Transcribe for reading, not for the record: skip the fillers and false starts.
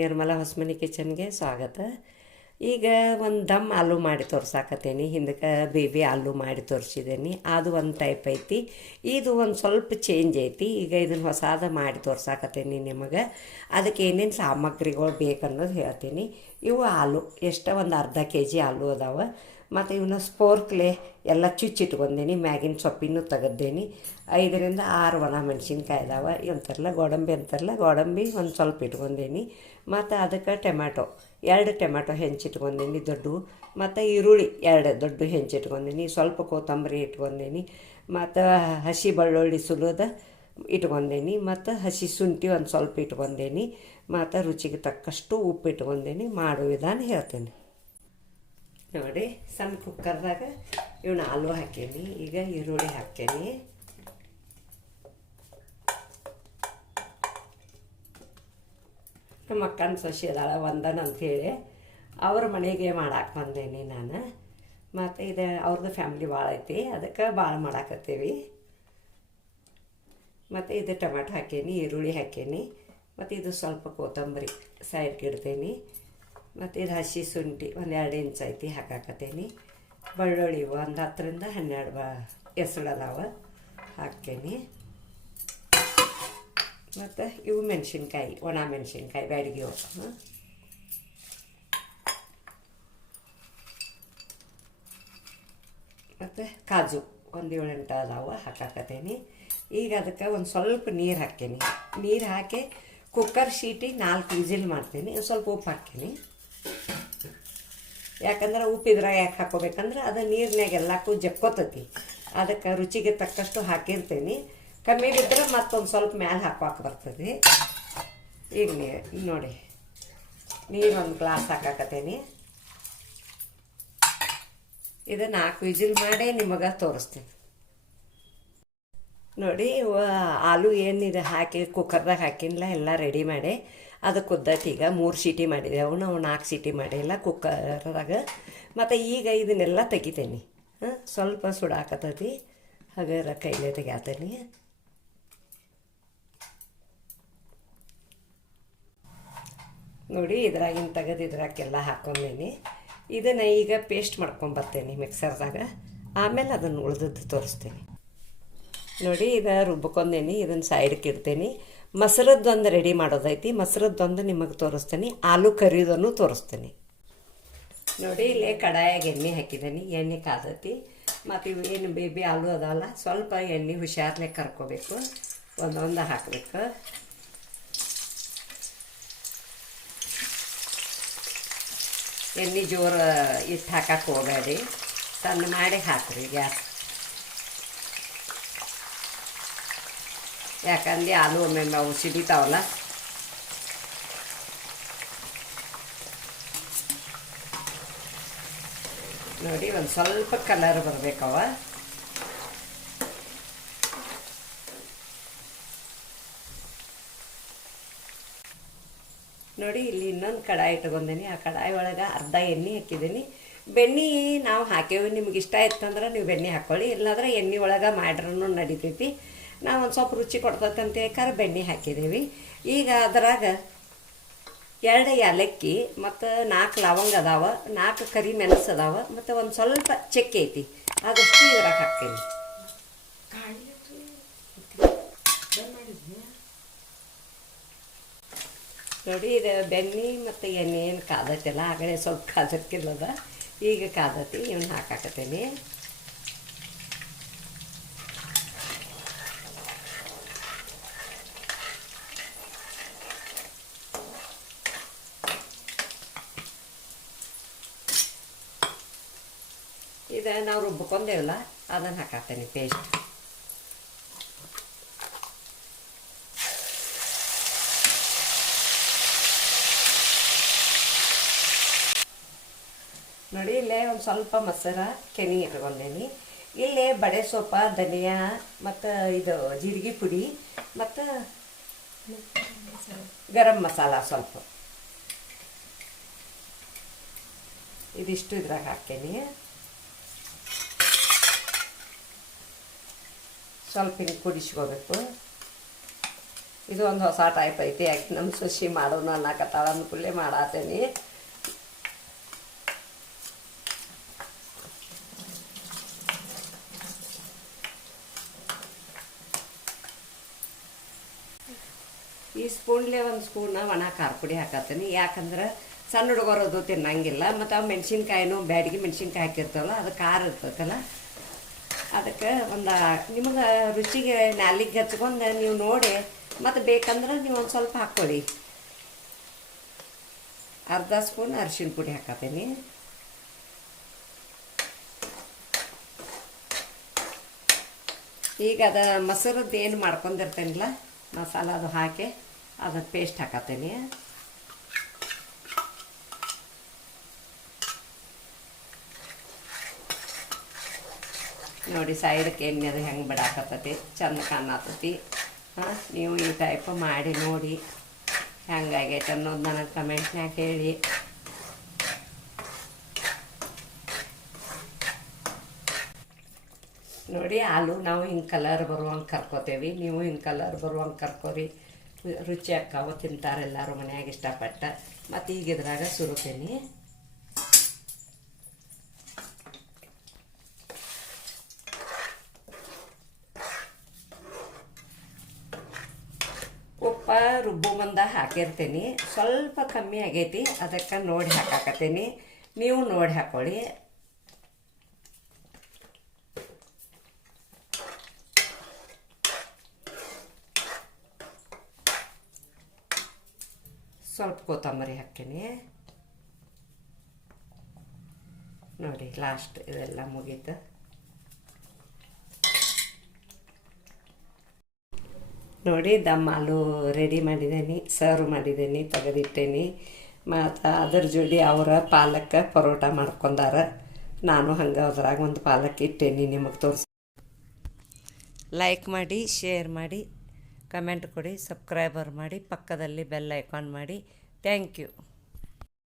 ನಿರ್ಮಲಾ ಹೊಸಮನಿ ಕಿಚನ್ಗೆ ಸ್ವಾಗತ. ಈಗ ಒಂದು ದಮ್ ಆಲೂ ಮಾಡಿ ತೋರ್ಸಾಕತ್ತೇನಿ. ಹಿಂದಕ್ಕೆ ಬೇಬಿ ಆಲೂ ಮಾಡಿ ತೋರಿಸಿದ್ದೀನಿ. ಅದು ಒಂದು ಟೈಪ್ ಐತಿ. ಇದು ಒಂದು ಸ್ವಲ್ಪ ಚೇಂಜ್ ಐತಿ. ಈಗ ಇದನ್ನು ಹೊಸಾದ ಮಾಡಿ ತೋರ್ಸಾಕತ್ತೇನಿ ನಿಮಗೆ. ಅದಕ್ಕೆ ಏನೇನು ಸಾಮಗ್ರಿಗಳು ಬೇಕನ್ನೋದು ಹೇಳ್ತೀನಿ. ಇವು ಆಲೂ ಎಷ್ಟು ಒಂದು ಅರ್ಧ ಕೆ ಜಿ ಆಲೂ ಅದಾವೆ. ಮತ್ತು ಇವನ್ನ ಸ್ಪೋರ್ಕ್ಲೆ ಎಲ್ಲ ಚುಚ್ಚಿಟ್ಕೊಂಡೀನಿ. ಮ್ಯಾಗಿನ ಸೊಪ್ಪಿನೂ ತೆಗೆದೇನಿ. 5ರಿಂದ 6 ಒಣ ಮೆಣಸಿನ್ಕಾಯಿ ಇದಾವೆ. ಅಂತಾರಲ್ಲ ಗೋಡಂಬಿ ಅಂತಾರಲ್ಲ, ಗೋಡಂಬಿ ಒಂದು ಸ್ವಲ್ಪ ಇಟ್ಕೊಂಡೀನಿ. ಮತ್ತು ಅದಕ್ಕೆ ಟೊಮ್ಯಾಟೊ 2 ಟೊಮ್ಯಾಟೊ ಹೆಂಚಿಟ್ಕೊಂಡೀನಿ ದೊಡ್ಡವು. ಮತ್ತು ಈರುಳ್ಳಿ 2 ದೊಡ್ಡ ಹೆಂಚಿಟ್ಕೊಂಡೀನಿ. ಸ್ವಲ್ಪ ಕೊತ್ತಂಬರಿ ಇಟ್ಕೊಂಡೀನಿ. ಮತ್ತು ಹಸಿ ಬೆಳ್ಳುಳ್ಳಿ ಸುಲಿದ ಇಟ್ಕೊಂಡೀನಿ. ಮತ್ತು ಹಸಿ ಶುಂಠಿ ಒಂದು ಸ್ವಲ್ಪ ಇಟ್ಕೊಂಡೀನಿ. ಮತ್ತು ರುಚಿಗೆ ತಕ್ಕಷ್ಟು ಉಪ್ಪು ಇಟ್ಕೊಂಡೀನಿ. ಮಾಡೋ ವಿಧಾನ ಹೇಳ್ತೀನಿ ನೋಡಿ. ಸಣ್ಣ ಕುಕ್ಕರ್ದಾಗ ಇವನ್ನ ಆಲೂ ಹಾಕೀನಿ. ಈಗ ಈರುಳ್ಳಿ ಹಾಕೀನಿ. ನಮ್ಮ ಅಕ್ಕನ ಸೊಸೆ ಅದಾಳ ವಂದನ ಅಂಥೇಳಿ, ಅವ್ರ ಮನೆಗೆ ಮಾಡಕ್ಕೆ ಬಂದೇನಿ ನಾನು. ಮತ್ತು ಇದು ಅವ್ರದ್ದು ಫ್ಯಾಮ್ಲಿ ಭಾಳ ಐತಿ, ಅದಕ್ಕೆ ಭಾಳ ಮಾಡಾಕತ್ತೀವಿ. ಮತ್ತು ಇದು ಟೊಮ್ಯಾಟೊ ಹಾಕೀನಿ, ಈರುಳ್ಳಿ ಹಾಕೀನಿ. ಮತ್ತು ಇದು ಸ್ವಲ್ಪ ಕೊತ್ತಂಬರಿ ಸೈಡ್ಗೆ ಇಡ್ತೀನಿ. ಮತ್ತು ಇದು ಹಸಿ ಶುಂಠಿ ಒಂದು 2 ಇಂಚ್ ಐತಿ ಹಾಕಾಕತ್ತೀನಿ. ಬೆಳ್ಳುಳ್ಳಿ ಒಂದು 10ರಿಂದ 12 ಎಸಳು ಅದಾವೆ ಹಾಕ್ತೀನಿ. ಮತ್ತು ಇವು ಮೆಣಸಿನ್ಕಾಯಿ, ಒಣ ಮೆಣಸಿನ್ಕಾಯಿ ಬ್ಯಾಡಗಿ. ಮತ್ತು ಕಾಜು ಒಂದು 7-8 ಅದಾವೆ ಹಾಕಾಕತ್ತೀನಿ. ಈಗ ಅದಕ್ಕೆ ಒಂದು ಸ್ವಲ್ಪ ನೀರು ಹಾಕ್ತೀನಿ. ನೀರು ಹಾಕಿ ಕುಕ್ಕರ್ ಶೀಟಿ 4 ವಿಸಿಲ್ ಮಾಡ್ತೀನಿ. ಸ್ವಲ್ಪ ಉಪ್ಪು ಹಾಕ್ತೀನಿ. ಯಾಕಂದ್ರೆ ಉಪ್ಪು ಇದ್ರಾಗ ಯಾಕೆ ಹಾಕೋಬೇಕಂದ್ರೆ ಅದು ನೀರಿನಾಗ ಎಲ್ಲಕ್ಕೂ ಜಕ್ಕೋತತಿ. ಅದಕ್ಕೆ ರುಚಿಗೆ ತಕ್ಕಷ್ಟು ಹಾಕಿರ್ತೀನಿ. ಕಮ್ಮಿ ಬಿದ್ದರೆ ಮತ್ತೊಂದು ಸ್ವಲ್ಪ ಮ್ಯಾಲೆ ಹಾಕೋಕೆ ಬರ್ತದೆ. ಈಗ ನೋಡಿ, ನೀರು ಒಂದು ಗ್ಲಾಸ್ ಹಾಕಾಕತ್ತೀನಿ. ಇದು 4 ವಿಸಿಲ್ ಮಾಡಿ ನಿಮಗೆ ತೋರಿಸ್ತೀನಿ ನೋಡಿ. ಆಲೂ ಏನಿದೆ ಹಾಕಿ ಕುಕ್ಕರ್ದಾಗ ಹಾಕಿನ್ಲ ಎಲ್ಲ ರೆಡಿ ಮಾಡಿ ಅದು ಕುದ್ದೈತಿ. ಈಗ 3 ಸೀಟಿ ಮಾಡಿದೆವು ನಾವು, 4 ಸೀಟಿ ಮಾಡಿಲ್ಲ ಕುಕ್ಕರ್ದಾಗ. ಮತ್ತು ಈಗ ಇದನ್ನೆಲ್ಲ ತೆಗಿತೀನಿ. ಸ್ವಲ್ಪ ಸುಡಾಕತ್ತೈತಿ, ಹಾಗಾದ್ರೆ ಕೈಲೇ ತೆಗ್ಯಾತೀನಿ. ನೋಡಿ, ಇದ್ರಾಗಿನ ತೆಗೆದು ಇದ್ರಾಗೆಲ್ಲ ಹಾಕ್ಕೊಂಡೇನಿ. ಇದನ್ನು ಈಗ ಪೇಸ್ಟ್ ಮಾಡ್ಕೊಂಬರ್ತೇನೆ ಮಿಕ್ಸರ್ದಾಗ. ಆಮೇಲೆ ಅದನ್ನು ಉಳಿದದ್ದು ತೋರಿಸ್ತೀನಿ ನೋಡಿ. ಇದು ರುಬ್ಕೊಂಡೇನಿ, ಇದನ್ನು ಸೈಡ್ಗೆ ಇಡ್ತೀನಿ. ಮೊಸರದ್ದೊಂದು ರೆಡಿ ಮಾಡೋದೈತಿ. ಮೊಸರದ್ದೊಂದು ನಿಮಗೆ ತೋರಿಸ್ತೀನಿ. ಆಲೂ ಕರಿಯೋದನ್ನು ತೋರಿಸ್ತೀನಿ ನೋಡಿ. ಇಲ್ಲೇ ಕಡಾಯಾಗ ಎಣ್ಣೆ ಹಾಕಿದ್ದೀನಿ. ಎಣ್ಣೆ ಕಾದೈತಿ. ಮತ್ತು ಇವು ಏನು ಬೇಬಿ ಆಲೂ ಅದಲ್ಲ, ಸ್ವಲ್ಪ ಎಣ್ಣೆ ಹುಷಾರ್ಲೆ ಕರ್ಕೋಬೇಕು. ಒಂದೊಂದು ಹಾಕಬೇಕು. ಎಣ್ಣೆ ಜೋರು ಇಟ್ಟು ಹಾಕಕ್ಕೆ ಹೋಗಬೇಡಿ, ಸಣ್ಣ ಮಾಡಿ ಹಾಕ್ರಿ ಗ್ಯಾಸ್. ಯಾಕಂದ್ರೆ ಆಲೂ ಒಮ್ಮೆ ಅವು ಸಿಡಿತಾವಲ್ಲ. ನೋಡಿ, ಒಂದು ಸ್ವಲ್ಪ ಕಲರ್ ಬರಬೇಕವ. ನೋಡಿ, ಇಲ್ಲಿ ಇನ್ನೊಂದು ಕಡಾಯಿ ಇಟ್ಕೊಂಡೀನಿ. ಆ ಕಡಾಯಿ ಒಳಗೆ ಅರ್ಧ ಎಣ್ಣೆ ಹಾಕಿದ್ದೀನಿ. ಬೆಣ್ಣೆ ನಾವು ಹಾಕೇವಿ, ನಿಮ್ಗೆ ಇಷ್ಟ ಇತ್ತಂದ್ರೆ ನೀವು ಬೆಣ್ಣೆ ಹಾಕ್ಕೊಳ್ಳಿ, ಇಲ್ಲಾಂದ್ರೆ ಎಣ್ಣೆ ಒಳಗೆ ಮಾಡ್ರೂ ನಡಿತೈತಿ. ನಾವು ಒಂದು ಸ್ವಲ್ಪ ರುಚಿ ಕೊಡ್ತೈತೆ ಅಂತ ಹೇಳ್ಕಾರ ಬೆಣ್ಣೆ ಹಾಕಿದ್ದೀವಿ. ಈಗ ಅದರಾಗ 2 ಏಲಕ್ಕಿ ಮತ್ತು 4 ಲವಂಗ ಅದಾವೆ, 4 ಕರಿ ಮೆಣಸು ಅದಾವೆ, ಮತ್ತು ಒಂದು ಸ್ವಲ್ಪ ಚಕ್ಕೆ ಐತಿ, ಅದಷ್ಟು ಇದ್ರಾಗ ಹಾಕ್ತೀನಿ ನೋಡಿ. ಇದು ಬೆಣ್ಣೆ ಮತ್ತು ಎಣ್ಣೆ ಏನು ಕಾದತ್ತಿಲ್ಲ, ಆಗಲೇ ಸ್ವಲ್ಪ ಕಾದಕ್ಕಿಲ್ಲದ, ಈಗ ಕಾದತಿ. ಇವನ್ನ ಹಾಕಾಕತ್ತೀನಿ. ಇದು ನಾವು ರುಬ್ಕೊಂಡೇವಲ್ಲ, ಅದನ್ನು ಹಾಕಾಕ್ತೇನೆ ಪೇಸ್ಟ್. ನೋಡಿ, ಇಲ್ಲೇ ಒಂದು ಸ್ವಲ್ಪ ಮೊಸರು ಕೆನೆ ಇಟ್ಕೊಂಡೇನಿ. ಇಲ್ಲೇ ಬಡೆ ಸೊಪ್ಪ, ಧನಿಯಾ ಮತ್ತು ಇದು ಜೀರಿಗೆ ಪುಡಿ ಮತ್ತು ಗರಂ ಮಸಾಲ ಸ್ವಲ್ಪ ಇದಿಷ್ಟು ಇದ್ರಾಗ ಹಾಕೇನಿ. ಸ್ವಲ್ಪ ಹಿಂಗೆ ಕುದಿಸ್ಕೋಬೇಕು. ಇದು ಒಂದು ಹೊಸ ಟೈಪ್ ಐತಿ. ಯಾಕೆ ನಮ್ಮ ಸುಶಿ ಮಾಡೋಣ ಅನ್ನಕತ್ತಾಳ ಅನ್ಕೂಲೆ ಮಾಡಾತೇನಿ. ಈ ಸ್ಪೂನ್ಲೆ ಒಂದು ಸ್ಪೂನ್ ಒಣ ಖಾರ ಪುಡಿ ಹಾಕತ್ತೀನಿ. ಯಾಕಂದ್ರೆ ಸಣ್ಣ ಹುಡುಗರದು ತಿನ್ನಂಗಿಲ್ಲ. ಮತ್ತು ಅವು ಮೆಣಸಿನ್ಕಾಯಿನೂ ಬ್ಯಾಡಿಗೆ ಮೆಣಸಿನ್ಕಾಯಿ ಹಾಕಿರ್ತಾವಲ್ಲ ಅದು ಖಾರ ಇರ್ತೈತಲ್ಲ, ಅದಕ್ಕೆ ಒಂದು ನಿಮಗೆ ರುಚಿಗೆ ನಾಲಿಗೆ ಹಚ್ಕೊಂಡು ನೀವು ನೋಡಿ ಮತ್ತು ಬೇಕಂದ್ರೆ ನೀವು ಒಂದು ಸ್ವಲ್ಪ ಹಾಕ್ಕೊಳ್ಳಿ. ಅರ್ಧ ಸ್ಪೂನ್ ಅರಿಶಿಣ ಪುಡಿ ಹಾಕತ್ತೀನಿ. ಈಗ ಅದು ಮೊಸರದ್ದು ಏನು ಮಾಡ್ಕೊಂಡಿರ್ತೇನಿಲ್ಲ ಮಸಾಲ ಅದು ಹಾಕಿ ಅದನ್ನು ಪೇಸ್ಟ್ ಹಾಕತ್ತೀನಿ. ನೋಡಿ ಸೈಡಕ್ಕೆ ಎಣ್ಣೆ ಅದು ಹೆಂಗೆ ಬಿಡಾಕತ್ತತಿ, ಚಂದ ಕಾಣತ್ತತಿ. ನೀವು ಈ ಟೈಪ್ ಮಾಡಿ ನೋಡಿ ಹೆಂಗಾಗೈತೆ ಅನ್ನೋದು ನನಗೆ ಕಮೆಂಟ್ನಾಗ ಹೇಳಿ. ನೋಡಿ ಆಲೂ ನಾವು ಹಿಂಗೆ ಕಲರ್ ಬರುವಂಗೆ ಕರ್ಕೋತೇವೆ. ನೀವು ಹಿಂಗೆ ಕಲರ್ ಬರುವಂಗೆ ಕರ್ಕೋರಿ, ರುಚಿ ಅಕ್ಕಾವು ತಿಂತಾರೆ ಎಲ್ಲರೂ ಮನ್ಯಾಗ ಇಷ್ಟಪಟ್ಟ. ಮತ್ತು ಈಗ ಇದ್ರಾಗ ಸುರುತೀನಿ. ಉಪ್ಪ ರುಬ್ಬು ಮುಂದೆ ಹಾಕಿರ್ತೀನಿ, ಸ್ವಲ್ಪ ಕಮ್ಮಿ ಆಗೈತಿ, ಅದಕ್ಕೆ ನೋಡಿ ಹಾಕಾಕತ್ತೀನಿ. ನೀವು ನೋಡಿ ಹಾಕೊಳ್ಳಿ. ಸ್ವಲ್ಪ ಕೊತ್ತಂಬರಿ ಹಾಕ್ತೀನಿ. ನೋಡಿ ಲಾಸ್ಟ್ ಇದೆಲ್ಲ ಮುಗೀತು. ನೋಡಿ ದಮ್ ಆಲೂ ರೆಡಿ ಮಾಡಿದ್ದೀನಿ, ಸರ್ವ್ ಮಾಡಿದ್ದೀನಿ, ತೆಗೆದಿಟ್ಟೇನಿ. ಮತ್ತು ಅದ್ರ ಜೋಡಿ ಅವರ ಪಾಲಕ್ ಪರೋಟ ಮಾಡ್ಕೊಂಡಾರ. ನಾನು ಹಂಗೆ ಅದ್ರಾಗ ಒಂದು ಪಾಲಕ್ ಇಟ್ಟೇನಿ ನಿಮಗೆ ತೋರಿಸಿ. ಲೈಕ್ ಮಾಡಿ, ಶೇರ್ ಮಾಡಿ, ಕಮೆಂಟ್ ಕೊಡಿ, ಸಬ್ಸ್ಕ್ರೈಬರ್ ಮಾಡಿ, ಪಕ್ಕದಲ್ಲಿ ಬೆಲ್ ಐಕಾನ್ ಮಾಡಿ. Thank you.